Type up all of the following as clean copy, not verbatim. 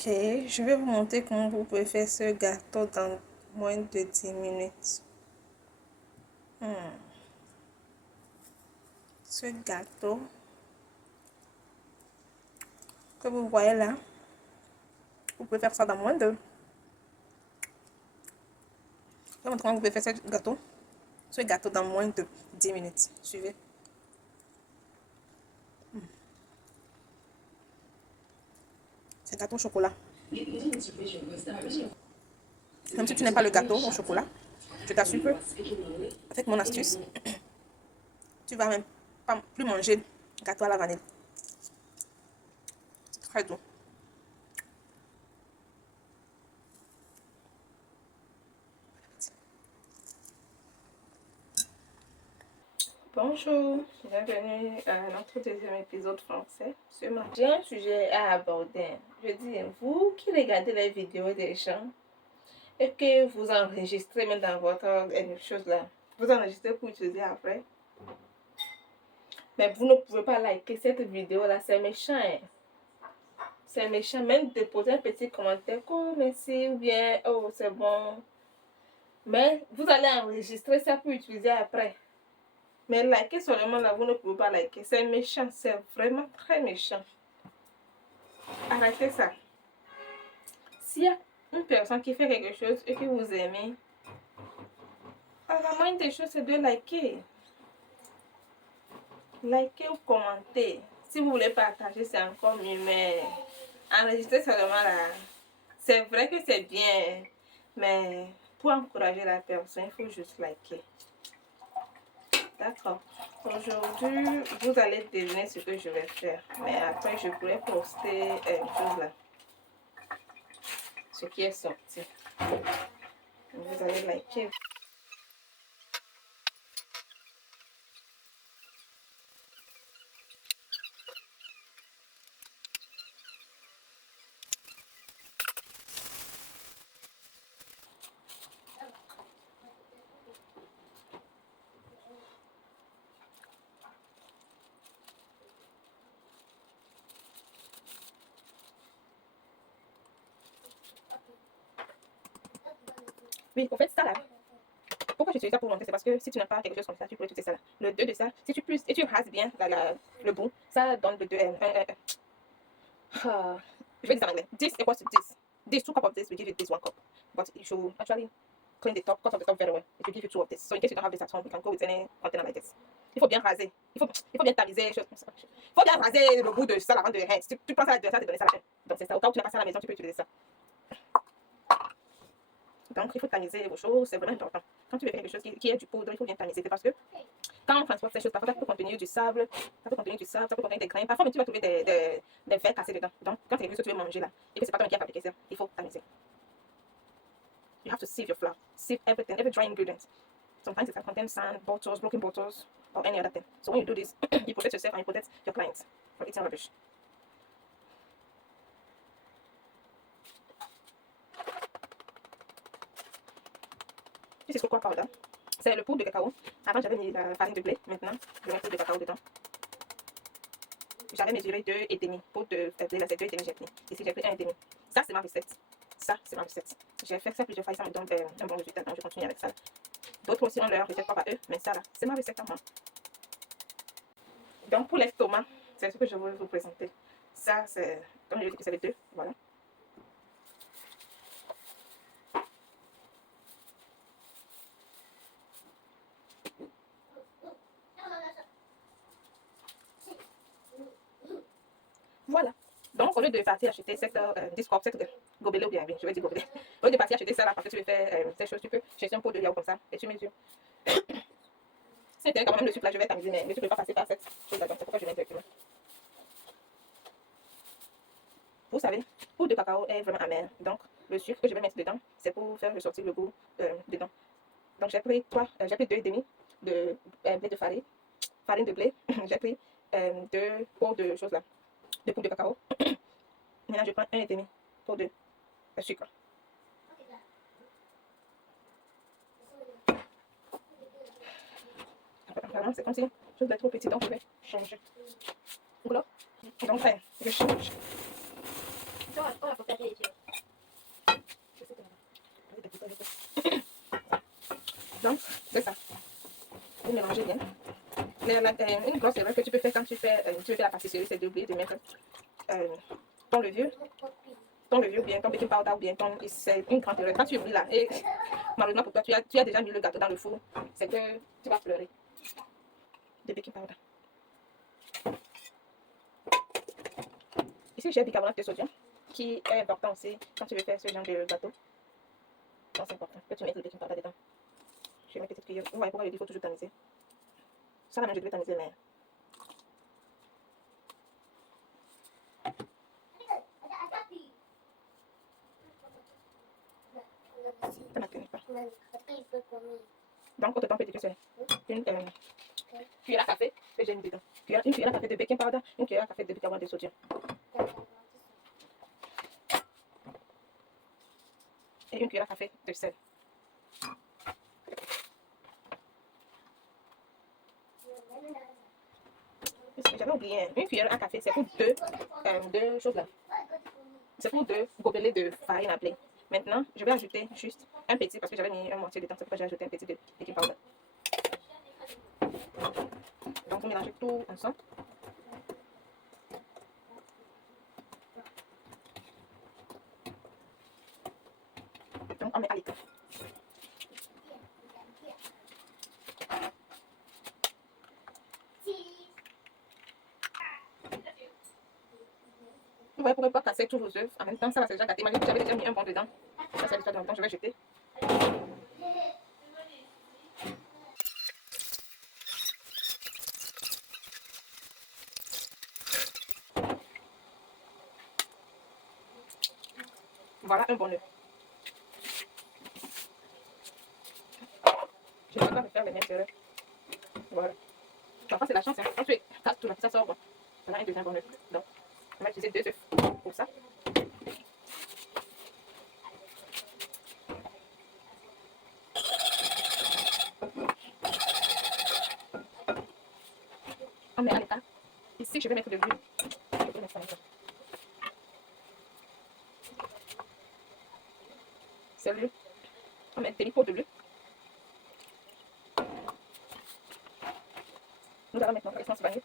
Ok, je vais vous montrer comment vous pouvez faire ce gâteau dans moins de 10 minutes. Ce gâteau que vous voyez là, vous pouvez faire ça dans moins de... Je vais vous montrer comment vous pouvez faire ce gâteau dans moins de 10 minutes. Suivez. C'est gâteau au chocolat. Même si tu n'aimes pas le gâteau au chocolat, je t'assure que avec mon astuce, tu vas même pas plus manger le gâteau à la vanille. C'est très doux. Bonjour, bienvenue à notre deuxième épisode français. Ce matin, j'ai un sujet à aborder. Je dis, vous qui regardez les vidéos des gens et que vous enregistrez même dans votre chose là, vous enregistrez pour utiliser après. Mais vous ne pouvez pas liker cette vidéo là, c'est méchant. Hein? C'est méchant, même déposer un petit commentaire, oh merci, ou bien, oh c'est bon. Mais vous allez enregistrer ça pour utiliser après. Mais liker seulement là, vous ne pouvez pas liker. C'est méchant, c'est vraiment très méchant. Arrêtez ça. S'il y a une personne qui fait quelque chose et que vous aimez, la moindre des choses c'est de liker. Liker ou commenter. Si vous voulez partager, c'est encore mieux, mais enregistrer seulement là, c'est vrai que c'est bien, mais pour encourager la personne, il faut juste liker. D'accord. Aujourd'hui, vous allez deviner ce que je vais faire. Mais après, je pourrais poster une chose là. Ce qui est sorti. Vous allez liker. Oui, en fait, ça là. Pourquoi j'utilise ça pour montrer? C'est parce que si tu n'as pas quelque chose comme ça, tu peux utiliser ça là. Le 2 de ça, si tu plus et tu rases bien le bout, ça donne le 2. Je vais dire ça en anglais. 10 equals to 10. 10, 2 cups of this will give you this 1 cup. But you should actually clean the top, cut off the top very well. It will give you 2 of this. So in case you don't have this at home, you can go with any container like this. Il faut bien raser. Il faut bien tamiser les choses comme ça. Il faut bien raser le bout de ça avant de rien. Si tu prends ça, ça te donne ça la fin. Donc c'est ça. Au cas où tu n'as pas ça à la maison, tu peux utiliser ça. Donc, il faut tamiser vos choses, c'est vraiment important. Quand tu veux faire quelque chose qui est du poudre, il faut bien tamiser. C'est parce que quand on transporte ces choses, parfois ça peut contenir du sable, ça peut contenir des grains. Parfois, même tu vas trouver des verres cassés dedans. Donc, quand tu as quelque chose que tu veux manger là, et que c'est pas toi qui a fabriqué ça, il faut tamiser. You have to sieve your flour, sieve everything, every dry ingredient. Sometimes it can contain sand, bottles, broken bottles, or any other thing. So when you do this, you protect yourself and you protect your clients from eating rubbish. This is cocoa powder. C'est le poudre de cacao. Avant, j'avais mis la farine de blé. Maintenant, je mets le poudre de cacao dedans. J'avais mesuré 2,5. Poudre de blé, là, c'est 2,5 j'ai pris. Ici, j'ai pris 1,5. Ça, c'est ma recette. Ça, c'est ma recette. J'ai fait ça plusieurs fois et ça me donne un bon résultat. Donc, je continue avec ça. D'autres aussi ont leur recette propre à eux. Mais ça, là, c'est ma recette à moi. Donc, pour l'estomac, c'est ce que je veux vous présenter. Ça, c'est, comme je l'ai dit que c'est les deux. Voilà. Voilà. Donc, au lieu de partir acheter cette discord, cette gobelet ou bien, je vais dire gobelet. Au lieu de partir acheter ça là, parce que tu veux faire ces choses, tu peux chercher un pot de yaourt comme ça et tu mesures. C'est quand même le sucre là, je vais tamiser, mais le sucre ne peut pas passer par cette chose là, donc c'est pourquoi je mets directement. Vous savez, poudre de cacao est vraiment amer. Donc, le sucre que je vais mettre dedans, c'est pour faire ressortir le goût dedans. Donc, j'ai pris 2,5 de blé de farine, farine de blé. J'ai pris 2 pots de choses là, de poudre de cacao. Maintenant, je prends 1,5 pot de sucre. Vraiment, c'est comme si chose d'être trop petit, donc je vais changer. Voilà. Donc, je change. Donc, c'est ça. Vous mélangez bien. Une grosse erreur que tu peux faire quand tu fais la pâtisserie, c'est d'oublier de mettre ton levure ou bien ton baking powder ou bien c'est une grande erreur. Quand tu oublies là, et malheureusement pour toi, tu as déjà mis le gâteau dans le four, c'est que tu vas pleurer de baking powder. Ici, j'ai bicarbonate de sodium qui est important aussi quand tu veux faire ce genre de gâteau. Donc, c'est important que tu mettes le baking powder dedans. Je vais mettre une petite cuillère. Vous voyez pourquoi il faut toujours tamiser. Ça, là même, je devais tamiser, mais. Ça ne tenait pas. Donc, au total, petit, c'est une cuillère à café que j'ai mis dedans. Une cuillère à café de baking powder, une cuillère à café de bicarbonate de sodium. Et une cuillère à café de sel. J'avais oublié, une cuillère à café, c'est pour deux choses là. C'est pour 2 gobelets de farine à blé. Maintenant, je vais ajouter juste un petit, parce que j'avais mis un moitié de temps, c'est pourquoi j'ai ajouté un petit de baking powder. Donc, vous mélangez tout ensemble. Donc, on met à l'écart. Vous voyez, pour ne pas casser tous vos œufs, en même temps, ça va se déjà gâter. Imagine que j'avais déjà mis un bon dedans. Ça, c'est l'histoire de longtemps, je vais jeter. Voilà un bon œuf. Je ne vais pas refaire les mêmes erreurs. Voilà. Parfois, c'est la chance. Hein. Quand tu casses tout, ça sort bon. On a un deuxième bon œuf. Donc, on va utiliser 2 œufs pour ça. On met à l'écart. Ici, je vais mettre de l'huile. Je vais mettre ça là. C'est l'huile. On met un demi-pot de l'huile. Nous allons mettre notre essence vanille.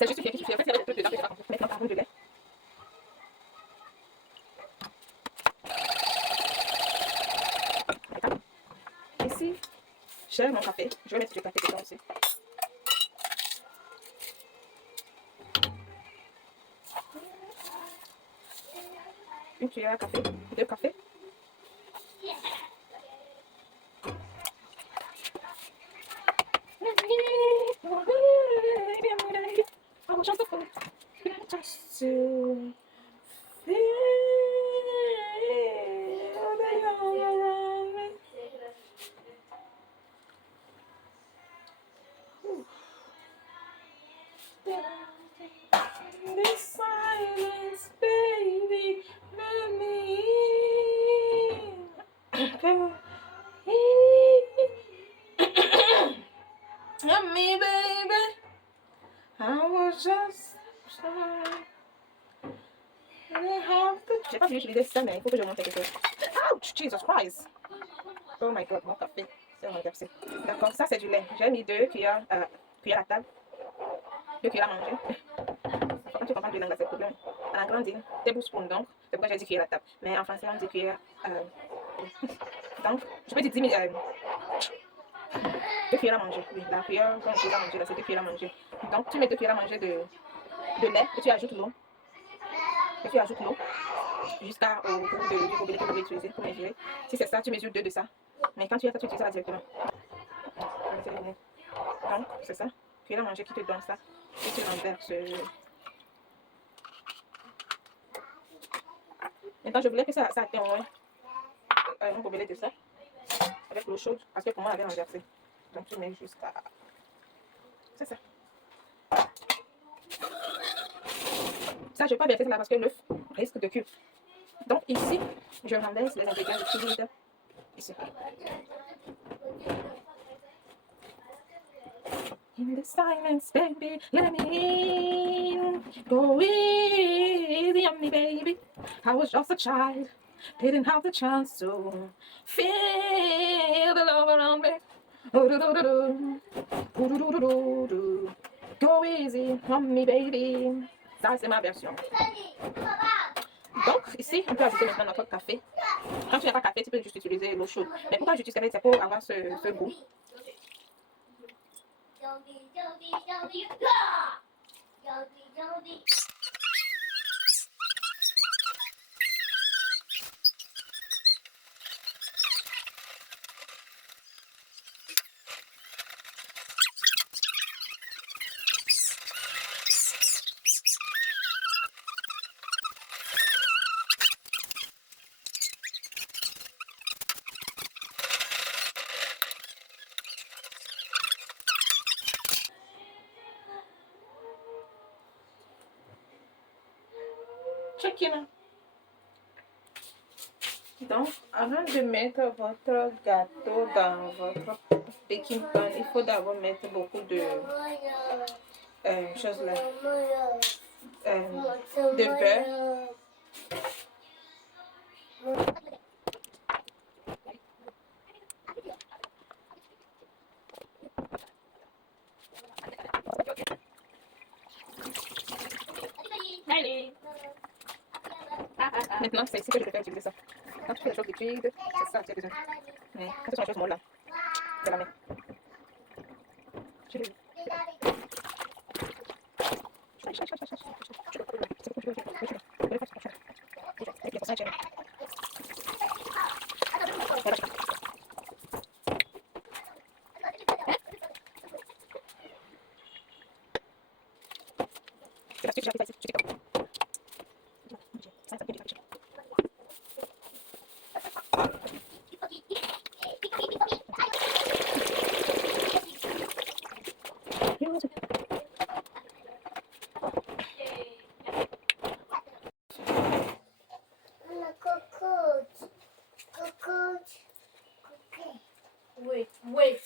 C'est juste qu'il suffit. En fait, il y a des trucs dedans que je vais mettre un peu de lait. Ici, j'ai mon café. Je vais mettre du café dedans aussi. Une cuillère à café, 2 cafés. Me, baby, I was just j'ai pas voulu utiliser ça, mais il faut que je montre quelque chose. Ouch, Jesus Christ. Oh my God, mon café. C'est renversé. D'accord, ça c'est du lait. J'ai mis 2 cuillères à table. 2 cuillères à manger. Quand tu comprends de langue, c'est le problème. En anglais, on dit tablespoon, donc c'est pourquoi j'ai dit cuillère à table. Mais en français, on dit cuillère. Donc, je peux dire 10 000. 2 cuillères à manger. Oui, la cuillère qu'on utilise à manger, là, c'est 2 cuillères à manger. Donc, tu mets 2 cuillères à manger de lait et tu ajoutes l'eau. Jusqu'au goût du gobelet que vous voulez utiliser pour mesurer. Si c'est ça, tu mesures 2 de ça. Mais quand tu as ça, tu utilises ça directement. Donc, c'est ça. Cuillère à manger qui te donne ça. Et tu renverses. Maintenant, je voulais que ça atteigne au moins un gobelet de ça. Avec l'eau chaude. Parce que pour moi, elle avait renversé. Donc, tu mets jusqu'à. C'est ça. Ça, je ne vais pas verser ça là parce que l'œuf risque de cuire. Donc ici, je renverse les ingrédients liquides. Ici. In the silence, baby, let me in. Go easy on me, baby. I was just a child, didn't have the chance to feel the love around me. Go easy on me, baby. Ça, c'est ma version. Donc, ici, on peut ajouter maintenant notre café. Quand tu n'as pas café, tu peux juste utiliser l'eau chaude. Mais pourquoi j'utilise café? C'est pour avoir ce goût. Check-in. Donc, avant de mettre votre gâteau dans votre baking pan, il faut d'abord mettre beaucoup de choses là, de beurre. Allez. Maintenant, c'est ici que je préfère utiliser ça. Quand tu fais les choses liquides, c'est ça que tu as besoin. Mais quand tu fais les choses molles là, c'est la main. Wait.